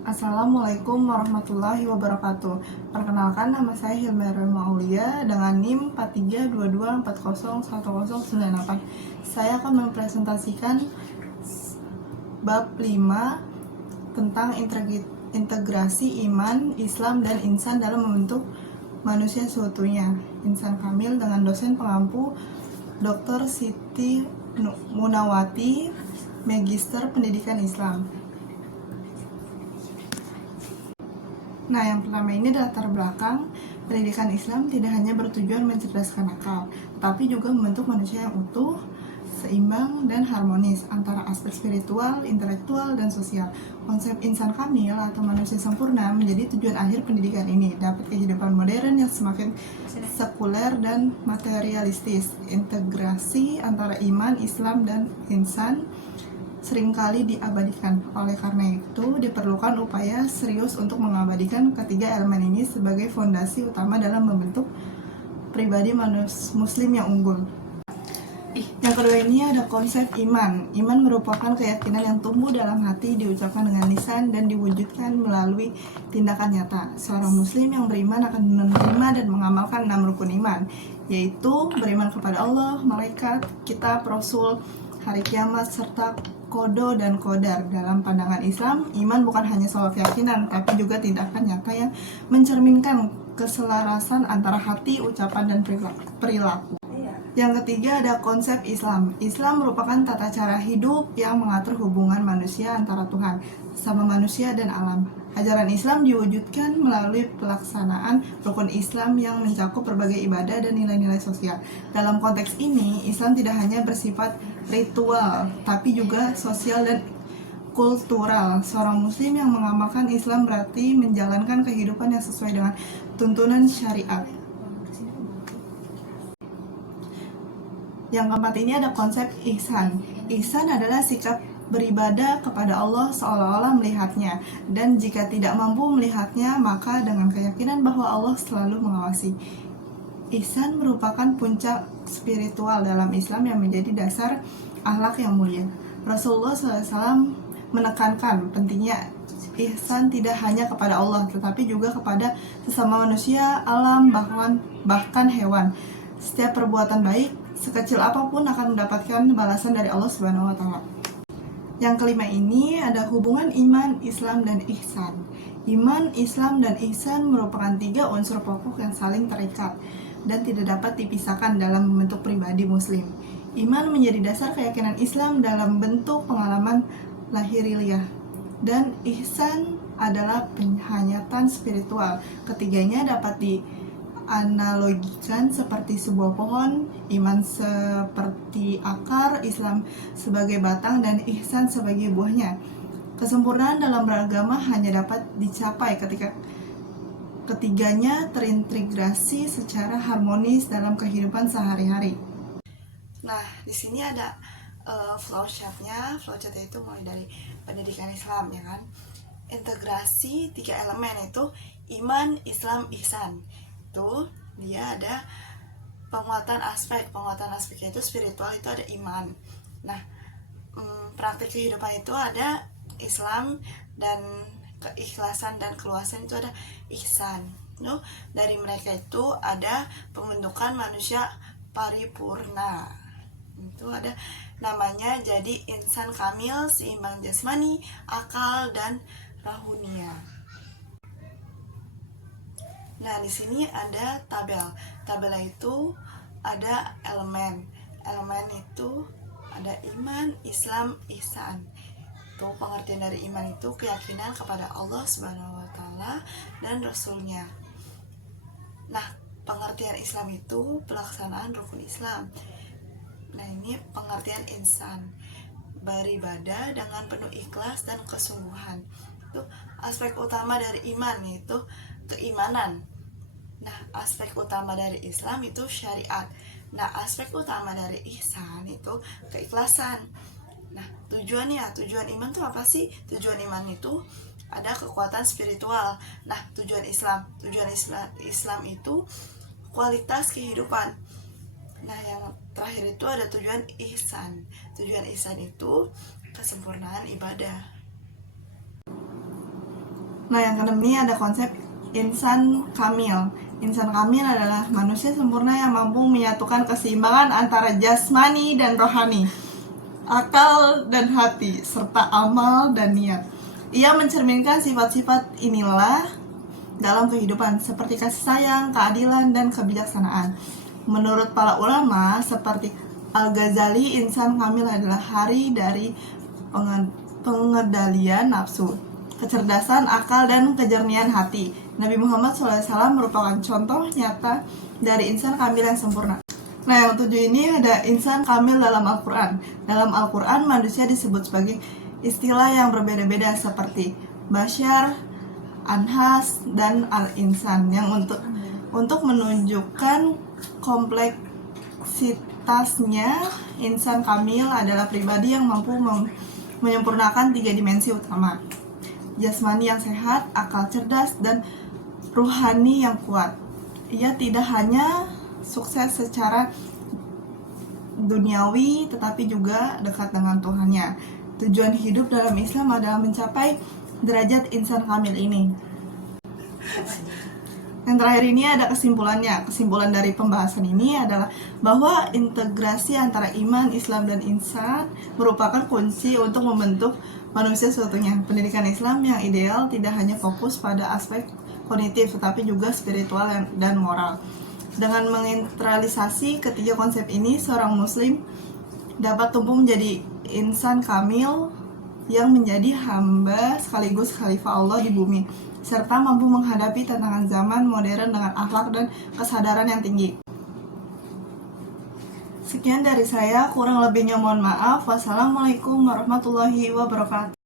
Assalamualaikum warahmatullahi wabarakatuh. Perkenalkan, nama saya Hilmera Maulia dengan NIM 4322401098. Saya akan mempresentasikan bab 5 tentang integrasi iman, Islam, dan insan dalam membentuk manusia seutuhnya. Insan kamil dengan dosen pengampu Dr. Siti Munawati, Magister Pendidikan Islam. Nah, yang pertama ini latar belakang pendidikan Islam tidak hanya bertujuan mencerdaskan akal, tetapi juga membentuk manusia yang utuh, seimbang, dan harmonis antara aspek spiritual, intelektual, dan sosial. Konsep insan kamil atau manusia sempurna menjadi tujuan akhir pendidikan ini. Dapat kehidupan modern yang semakin sekuler dan materialistis. Integrasi antara iman, Islam, dan insan seringkali diabadikan. Oleh karena itu, diperlukan upaya serius untuk mengabadikan ketiga elemen ini sebagai fondasi utama dalam membentuk pribadi muslim yang unggul. Yang kedua ini ada konsep iman. Iman merupakan keyakinan yang tumbuh dalam hati, diucapkan dengan lisan, dan diwujudkan melalui tindakan nyata. Seorang muslim yang beriman akan menerima dan mengamalkan 6 rukun iman, yaitu beriman kepada Allah, malaikat, kitab, rasul, hari kiamat, serta kodo dan kodar. Dalam pandangan Islam, iman bukan hanya soal keyakinan, tapi juga tindakan nyata yang mencerminkan keselarasan antara hati, ucapan, dan perilaku. Yang ketiga ada konsep Islam. Islam merupakan tata cara hidup yang mengatur hubungan manusia antara Tuhan, sama manusia, dan alam. Ajaran Islam diwujudkan melalui pelaksanaan rukun Islam yang mencakup berbagai ibadah dan nilai-nilai sosial. Dalam konteks ini, Islam tidak hanya bersifat ritual, tapi juga sosial dan kultural. Seorang muslim yang mengamalkan Islam berarti menjalankan kehidupan yang sesuai dengan tuntunan syariat. Yang keempat ini ada konsep ihsan. Ihsan adalah sikap beribadah kepada Allah seolah-olah melihatnya, dan jika tidak mampu melihatnya, maka dengan keyakinan bahwa Allah selalu mengawasi. Ihsan merupakan puncak spiritual dalam Islam yang menjadi dasar akhlak yang mulia. Rasulullah SAW menekankan pentingnya ihsan tidak hanya kepada Allah, tetapi juga kepada sesama manusia, alam, bahkan hewan. Setiap perbuatan baik, sekecil apapun, akan mendapatkan balasan dari Allah Subhanahu wa Ta'ala. Yang kelima ini ada hubungan iman, Islam, dan ihsan. Iman, Islam, dan ihsan merupakan 3 unsur pokok yang saling terikat dan tidak dapat dipisahkan dalam membentuk pribadi muslim. Iman menjadi dasar keyakinan Islam dalam bentuk pengalaman lahiriah, dan ihsan adalah penghayatan spiritual. Ketiganya dapat dianalogikan seperti sebuah pohon, iman seperti akar, Islam sebagai batang, dan ihsan sebagai buahnya. Kesempurnaan dalam beragama hanya dapat dicapai ketika ketiganya terintegrasi secara harmonis dalam kehidupan sehari-hari. Nah, di sini ada flowchartnya. Flowchartnya itu mulai dari pendidikan Islam, ya kan? Integrasi 3 elemen itu iman, Islam, ihsan. Itu dia ada penguatan aspeknya itu spiritual, itu ada iman. Nah, praktik kehidupan itu ada Islam, dan keikhlasan dan keluasan itu ada ihsan. Dari mereka itu ada pembentukan manusia paripurna. Itu ada namanya jadi insan kamil, seimbang jasmani, akal, dan rahunia. Nah, di sini ada tabel. Tabel itu ada elemen. Elemen itu ada iman, Islam, ihsan. Itu pengertian dari iman itu keyakinan kepada Allah Subhanahu wa Ta'ala dan Rasulnya. Nah, pengertian Islam itu pelaksanaan rukun Islam. Nah, ini pengertian insan, beribadah dengan penuh ikhlas dan kesungguhan. Itu aspek utama dari iman, yaitu keimanan. Nah, aspek utama dari Islam itu syariat. Nah, aspek utama dari ihsan itu keikhlasan. Nah, tujuan iman itu apa sih? Tujuan iman itu ada kekuatan spiritual. Nah, tujuan Islam itu kualitas kehidupan. Nah, yang terakhir itu ada tujuan ihsan. Tujuan ihsan itu kesempurnaan ibadah. Nah, yang keenam ini ada konsep insan kamil. Insan kamil adalah manusia sempurna yang mampu menyatukan keseimbangan antara jasmani dan rohani, akal dan hati, serta amal dan niat. Ia mencerminkan sifat-sifat inilah dalam kehidupan, seperti kasih sayang, keadilan, dan kebijaksanaan. Menurut para ulama, seperti Al-Ghazali, insan kamil adalah hari dari pengendalian nafsu, kecerdasan akal, dan kejernihan hati. Nabi Muhammad SAW merupakan contoh nyata dari insan kamil yang sempurna. Nah, yang ketujuh ini ada insan kamil dalam Al-Quran. Dalam Al-Quran, manusia disebut sebagai istilah yang berbeda-beda seperti Bashar, Anhas, dan Al-Insan, yang untuk menunjukkan kompleksitasnya. Insan kamil adalah pribadi yang mampu menyempurnakan 3 dimensi utama: jasmani yang sehat, akal cerdas, dan ruhani yang kuat. Ia tidak hanya sukses secara duniawi, tetapi juga dekat dengan Tuhannya. Tujuan hidup dalam Islam adalah mencapai derajat insan kamil ini. Yang terakhir ini ada kesimpulannya. Kesimpulan dari pembahasan ini adalah bahwa integrasi antara iman, Islam, dan insan merupakan kunci untuk membentuk manusia seutuhnya. Pendidikan Islam yang ideal tidak hanya fokus pada aspek kognitif, tetapi juga spiritual dan moral. Dengan mengintegralisasi ketiga konsep ini, seorang muslim dapat tumbuh menjadi insan kamil yang menjadi hamba sekaligus khalifah Allah di bumi, serta mampu menghadapi tantangan zaman modern dengan akhlak dan kesadaran yang tinggi. Sekian dari saya, kurang lebihnya mohon maaf. Wassalamualaikum warahmatullahi wabarakatuh.